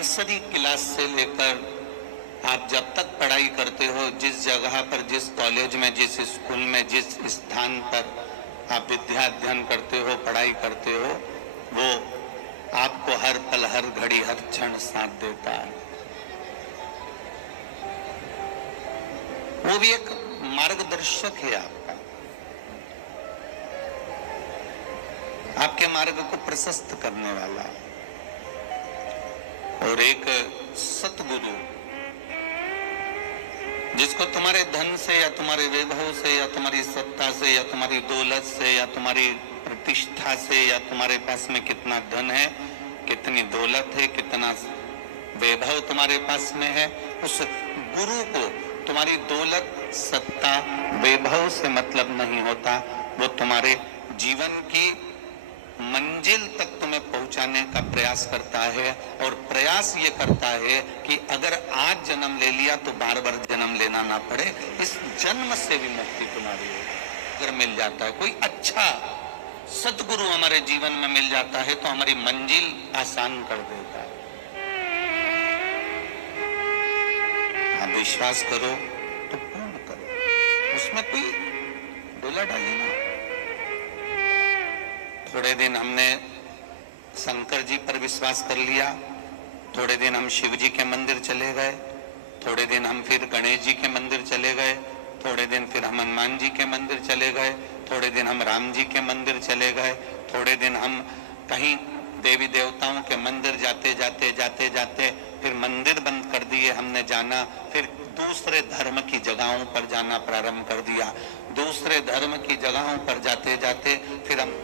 Nursery class से लेकर आप जब तक पढ़ाई करते हो, जिस जगह पर, जिस कॉलेज में, जिस स्कूल में, जिस स्थान पर आप विद्या अध्ययन करते हो, पढ़ाई करते हो, वो आपको हर पल, हर घड़ी, हर क्षण साथ देता है। वो भी एक मार्गदर्शक है आपका, आपके मार्ग को प्रशस्त करने वाला। और एक सतगुरु, जिसको तुम्हारे धन से या तुम्हारे वैभव से या तुम्हारी सत्ता से या तुम्हारी दौलत से या तुम्हारी प्रतिष्ठा से या तुम्हारे पास में कितना धन है, कितनी दौलत है, कितना वैभव तुम्हारे पास में है, उस गुरु को तुम्हारी दौलत, सत्ता, वैभव से मतलब नहीं होता। वो तुम्हारे जीवन की मंजिल तक तुम्हें पहुंचाने का प्रयास करता है, और प्रयास ये करता है कि अगर आज जन्म ले लिया तो बार बार जन्म लेना ना पड़े, इस जन्म से भी मुक्ति तुम्हारी हो। अगर मिल जाता है कोई अच्छा सतगुरु हमारे जीवन में मिल जाता है तो हमारी मंजिल आसान कर देता है। आप विश्वास करो तो पूर्ण करो, उसमें कोई डोला डाली ना। थोड़े दिन हमने शंकर जी पर विश्वास कर लिया, थोड़े दिन हम शिव जी के मंदिर चले गए, थोड़े दिन हम फिर गणेश जी के मंदिर चले गए, थोड़े दिन फिर हम हनुमान जी के मंदिर चले गए, थोड़े दिन हम राम जी के मंदिर चले गए, थोड़े दिन हम कहीं देवी देवताओं के मंदिर जाते जाते जाते जाते फिर मंदिर बंद कर दिए हमने जाना, फिर दूसरे धर्म की जगहों पर जाना प्रारंभ कर दिया। दूसरे धर्म की जगहों पर जाते जाते फिर हम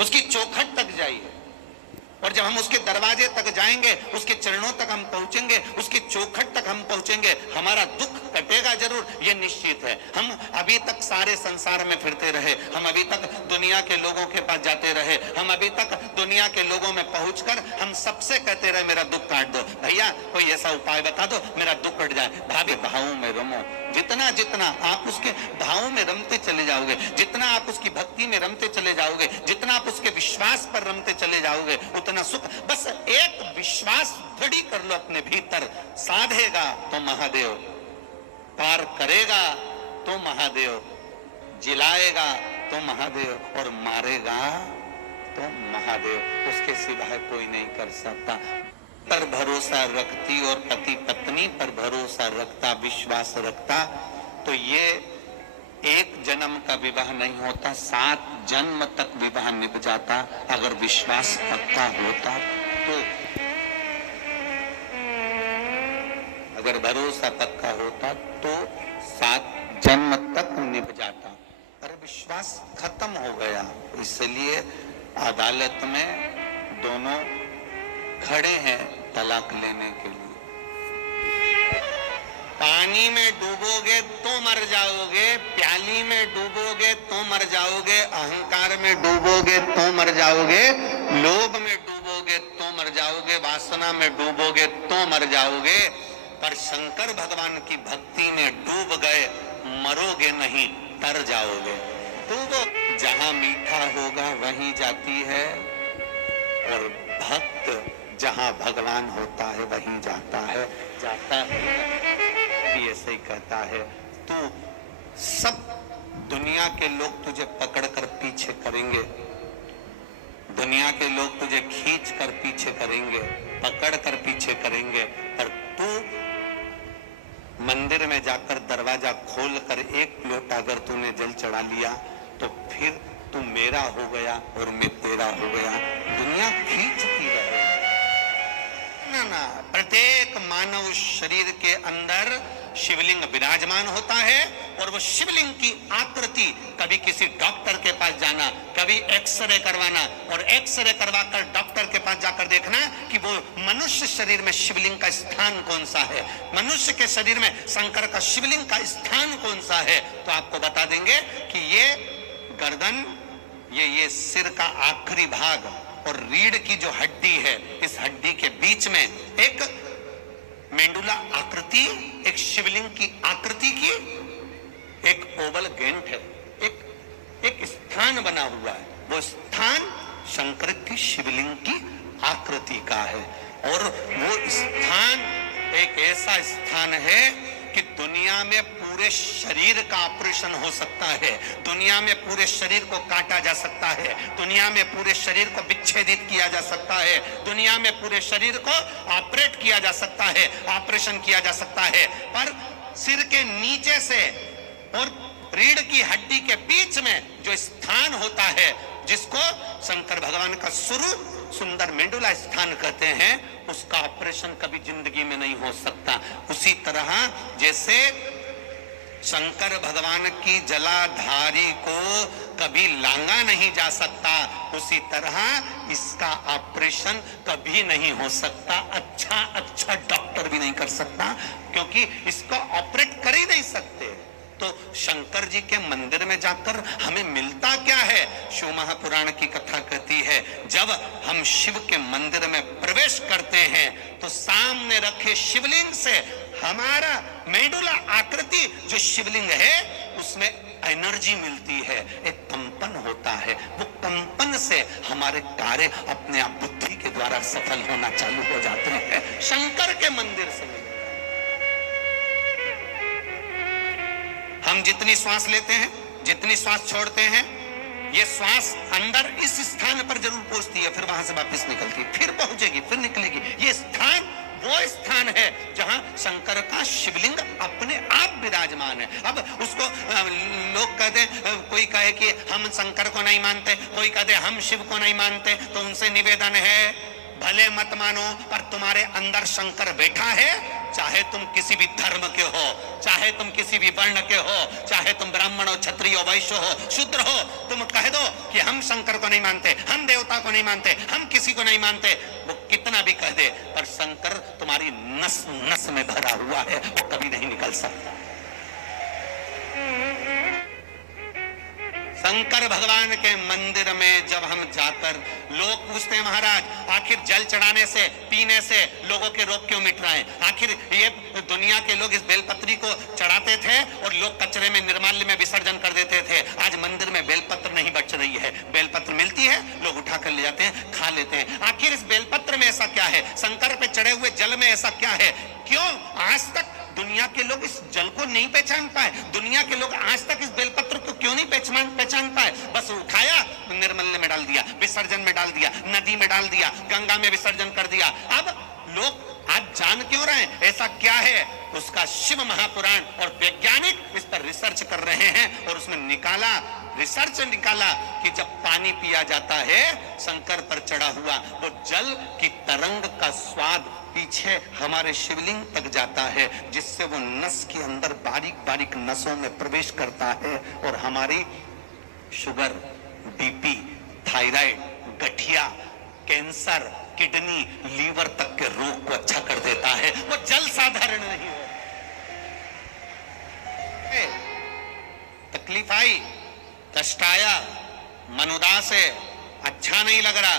उसकी चौखट तक जाइए, और जब हम उसके दरवाजे तक जाएंगे, उसके चरणों तक हम पहुंचेंगे, उसकी चौखट तक हम पहुंचेंगे, हमारा दुख कटेगा जरूर, ये निश्चित है। हम अभी तक सारे संसार में फिरते रहे, हम अभी तक दुनिया के लोगों के पास जाते रहे, हम अभी तक दुनिया के लोगों में पहुंचकर हम सबसे कहते रहे मेरा दुख काट दो, भैया कोई ऐसा उपाय बता दो मेरा दुख कट जाए। भाभी भावों में रमो, जितना जितना आप उसके भावों में रमते चले जाओगे, जितना आप उसकी भक्ति में रमते चले जाओगे, जितना आप उसके विश्वास पर रमते चले जाओगे, उतना सुख। बस एक विश्वास दृढ़ कर लो अपने भीतर, साधेगा तो महादेव, पार करेगा तो महादेव, जिलाएगा तो महादेव, और मारेगा तो महादेव। उसके सिवाय कोई नहीं कर सकता। पर भरोसा रखती और पति पत्नी पर भरोसा रखता, विश्वास रखता, तो ये एक जन्म का विवाह नहीं होता, 7 जन्म तक विवाह निभ जाता अगर विश्वास पक्का होता तो। अगर भरोसा पक्का होता तो 7 जन्म तक निभ जाता, पर विश्वास खत्म हो गया। इसलिए अदालत में दोनों खड़े हैं तलाक लेने के लिए। पानी में डूबोगे तो मर जाओगे, प्याली में डूबोगे तो मर जाओगे, अहंकार में डूबोगे तो मर जाओगे, लोभ में डूबोगे तो मर जाओगे, वासना में डूबोगे तो मर जाओगे, पर शंकर भगवान की भक्ति में डूब गए मरोगे नहीं, तर जाओगे। डूबो, जहां मीठा होगा वहीं जाती है, और भक्त जहां भगवान होता है वहीं जाता है, जाता है। ऐसे ही कहता है, तू सब दुनिया के लोग तुझे पकड़कर पीछे करेंगे, दुनिया के लोग तुझे खींच कर पीछे करेंगे, पकड़ कर पीछे करेंगे, पर तू मंदिर में जाकर दरवाजा खोलकर एक लोटा अगर तूने जल चढ़ा लिया तो फिर तू मेरा हो गया और मैं तेरा हो गया। दुनिया खींचती रहे ना, प्रत्येक मानव शरीर के अंदर शिवलिंग विराजमान होता है, और वो शिवलिंग की आकृति कभी किसी डॉक्टर के पास जाना, कभी एक्सरे करवाना, और एक्सरे करवाकर डॉक्टर के पास जाकर देखना कि वो मनुष्य शरीर में शिवलिंग का स्थान कौन सा है, मनुष्य के शरीर में शंकर का शिवलिंग का स्थान कौन सा है, तो आपको बता देंगे कि ये गर्दन, ये सिर का आखिरी भाग और रीढ़ की जो हड्डी है, इस हड्डी के बीच में एक मेंडुला आकृति, एक शिवलिंग की आकृति की एक ओवल गेंट है, एक स्थान बना हुआ है। वो स्थान शंकर की शिवलिंग की आकृति का है। और वो स्थान एक ऐसा स्थान है कि दुनिया में पूरे शरीर का ऑपरेशन हो सकता है, दुनिया में पूरे शरीर को काटा जा सकता है, दुनिया में पूरे शरीर को विच्छेदित किया जा सकता है, दुनिया में पूरे शरीर को ऑपरेट किया जा सकता है, ऑपरेशन किया जा सकता है, पर सिर के नीचे से और रीढ़ की हड्डी के बीच में जो स्थान होता है, जिसको शंकर भगवान का स्वरूप सुंदर मेंडुला स्थान कहते हैं, उसका ऑपरेशन कभी जिंदगी में नहीं हो सकता। उसी तरह जैसे शंकर भगवान की जलाधारी को कभी लांगा नहीं जा सकता, उसी तरह इसका ऑपरेशन कभी नहीं हो सकता। अच्छा डॉक्टर भी नहीं कर सकता, क्योंकि इसको ऑपरेट कर ही नहीं सकते। तो शंकर जी के मंदिर में जाकर हमें मिलता क्या है? शिव महापुराण की कथा कहती है, जब हम शिव के मंदिर में प्रवेश करते हैं तो सामने रखे शिवलिंग से हमारा मेडुला आकृति जो शिवलिंग है उसमें एनर्जी मिलती है, एक कंपन होता है। वो कंपन से हमारे कार्य अपने आप बुद्धि के द्वारा सफल होना चालू हो जाते हैं। शंकर के मंदिर से हम जितनी श्वास लेते हैं, जितनी श्वास छोड़ते हैं, ये श्वास अंदर इस स्थान पर जरूर पहुंचती है, फिर वहां से वापस निकलती है, फिर पहुंचेगी, फिर निकलेगी। ये स्थान वो स्थान है जहां शंकर का शिवलिंग अपने आप विराजमान है। अब उसको लोग कहते, कोई कहे कि हम शंकर को नहीं मानते, कोई कहते हम शिव को नहीं मानते, तो उनसे निवेदन है, भले मत मानो, पर तुम्हारे अंदर शंकर बैठा है। चाहे तुम किसी भी धर्म के हो, चाहे तुम किसी भी वर्ण के हो, चाहे तुम ब्राह्मण हो, क्षत्रिय हो, वैश्य हो, शूद्र हो, तुम कह दो कि हम शंकर को नहीं मानते, हम देवता को नहीं मानते, हम किसी को नहीं मानते, वो कितना भी कह दे, पर शंकर तुम्हारी नस नस में भरा हुआ है, वो कभी नहीं निकल सकता। शंकर भगवान के मंदिर में जब हम जाकर, लोग पूछते हैं महाराज आखिर जल चढ़ाने से, पीने से लोगों के रोग क्यों मिट रहे हैं? आखिर ये दुनिया के लोग इस बेलपत्री को चढ़ाते थे और लोग कचरे में, निर्माल्य में विसर्जन कर देते थे। आज मंदिर में बेलपत्र नहीं बच रही है, बेलपत्र मिलती है, लोग उठा कर ले जाते हैं, खा लेते हैं। आखिर इस बेलपत्र में ऐसा क्या है? शंकर पे चढ़े हुए जल में ऐसा क्या है? क्यों आज तक दुनिया के लोग इस जल को नहीं पहचान पाए? दुनिया के लोग आज तक इस बेलपत्र को क्यों नहीं पहचान पाए? बस उठाया, निर्मल्य में डाल दिया, विसर्जन में डाल दिया, नदी में डाल दिया, गंगा में विसर्जन कर दिया। अब लोग आज जान क्यों रहे हैं ऐसा क्या है? उसका शिव महापुराण और वैज्ञानिक इस पर रिसर्च कर रहे हैं और उसमें रिसर्च निकाला कि जब पानी पिया जाता है शंकर पर चढ़ा हुआ, वो जल की तरंग का स्वाद पीछे हमारे शिवलिंग तक जाता है, जिससे वो नस के अंदर बारीक बारीक नसों में प्रवेश करता है और हमारी शुगर, बीपी, थायराइड, गठिया, कैंसर, किडनी, लीवर तक के रोग को अच्छा कर देता है। वो जल साधारण नहीं है। तकलीफ आई, कष्ट आया, मन उदास है, अच्छा नहीं लग रहा,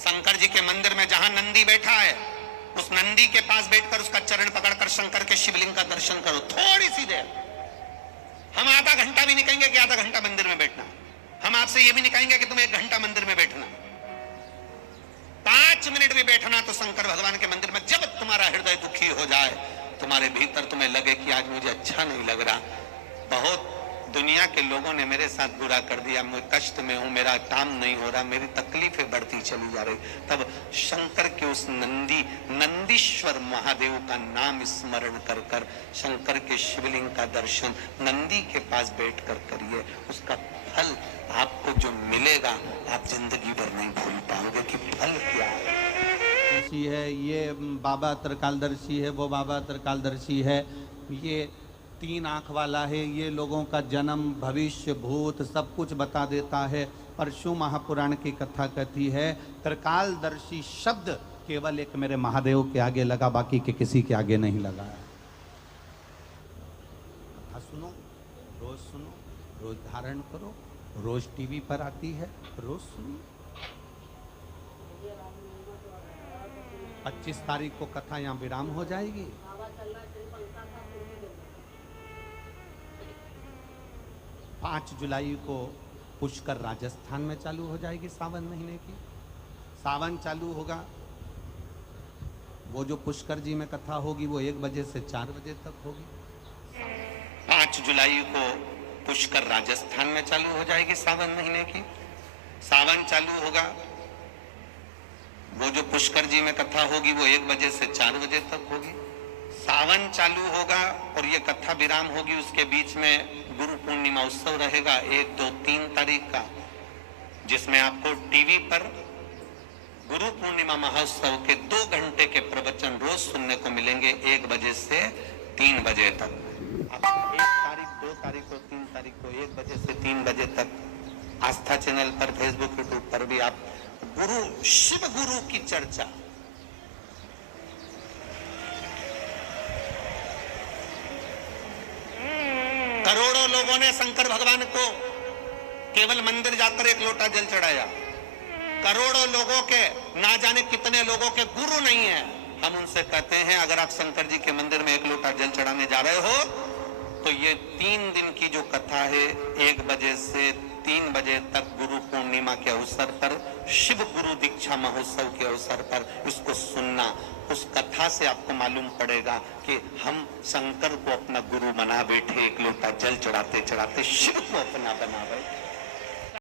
शंकर जी के मंदिर में जहां नंदी बैठा है उस नंदी के पास बैठकर उसका चरण पकड़कर शंकर के शिवलिंग का दर्शन करो थोड़ी सी देर। हम आधा घंटा भी नहीं कहेंगे कि आधा घंटा मंदिर में बैठना, हम आपसे ये भी नहीं कहेंगे कि तुम 1 घंटा मंदिर में बैठना, 5 मिनट भी बैठना तो शंकर भगवान के मंदिर में। जब तुम्हारा हृदय दुखी हो जाए, तुम्हारे भीतर तुम्हें लगे कि आज मुझे अच्छा नहीं लग रहा, बहुत दुनिया के लोगों ने मेरे साथ बुरा कर दिया, मैं कष्ट में हूं, मेरा काम नहीं हो रहा, मेरी तकलीफें बढ़ती चली जा रही, तब शंकर के उस नंदीश्वर महादेव का नाम स्मरण कर कर शंकर के शिवलिंग का दर्शन नंदी के पास बैठकर करिए। उसका फल आपको जो मिलेगा आप जिंदगी भर नहीं भूल पाओगे कि फल क्या है। ये बाबा त्रिकालदर्शी है, वो बाबा त्रिकालदर्शी है, ये 3 आंख वाला है, ये लोगों का जन्म, भविष्य, भूत सब कुछ बता देता है। पर शिव महापुराण की कथा कहती है त्रिकालदर्शी शब्द केवल एक मेरे महादेव के आगे लगा, बाकी के किसी के आगे नहीं लगा। कथा सुनो, रोज सुनो, रोज धारण करो, रोज टीवी पर आती है, रोज सुनो। 25 तारीख को कथा यहाँ विराम हो जाएगी। 5 जुलाई को पुष्कर राजस्थान में चालू हो जाएगी सावन महीने की। सावन चालू होगा वो जो पुष्कर जी में कथा होगी वो 1 बजे से 4 बजे तक होगी। 5 जुलाई को पुष्कर राजस्थान में चालू हो जाएगी सावन महीने की। सावन चालू होगा, वो जो पुष्कर जी में कथा होगी वो 1 बजे से 4 बजे तक होगी। सावन चालू होगा और ये कथा विराम होगी, उसके बीच में गुरु पूर्णिमा उत्सव रहेगा 1, 2, 3 तारीख का, जिसमें आपको टीवी पर गुरु पूर्णिमा महोत्सव के 2 घंटे के प्रवचन रोज सुनने को मिलेंगे 1 बजे से 3 बजे तक। 1 तारीख, 2 तारीख को, 3 तारीख को 1 बजे से 3 बजे तक आस्था चैनल पर, फेसबुक, यूट्यूब पर भी आप गुरु, शिव गुरु की चर्चा। करोड़ों लोगों ने शंकर भगवान को केवल मंदिर जाकर 1 लोटा जल चढ़ाया। करोड़ों लोगों के, ना जाने कितने लोगों के गुरु नहीं है। हम उनसे कहते हैं अगर आप शंकर जी के मंदिर में 1 लोटा जल चढ़ाने जा रहे हो तो ये 3 दिन की जो कथा है 1 बजे से 3 बजे तक गुरु पूर्णिमा के अवसर पर, शिव गुरु दीक्षा महोत्सव के अवसर पर इसको सुनना। उस कथा से आपको मालूम पड़ेगा कि हम शंकर को अपना गुरु बना बैठे, 1 लोटा जल चढ़ाते चढ़ाते शिव को अपना बना बैठे।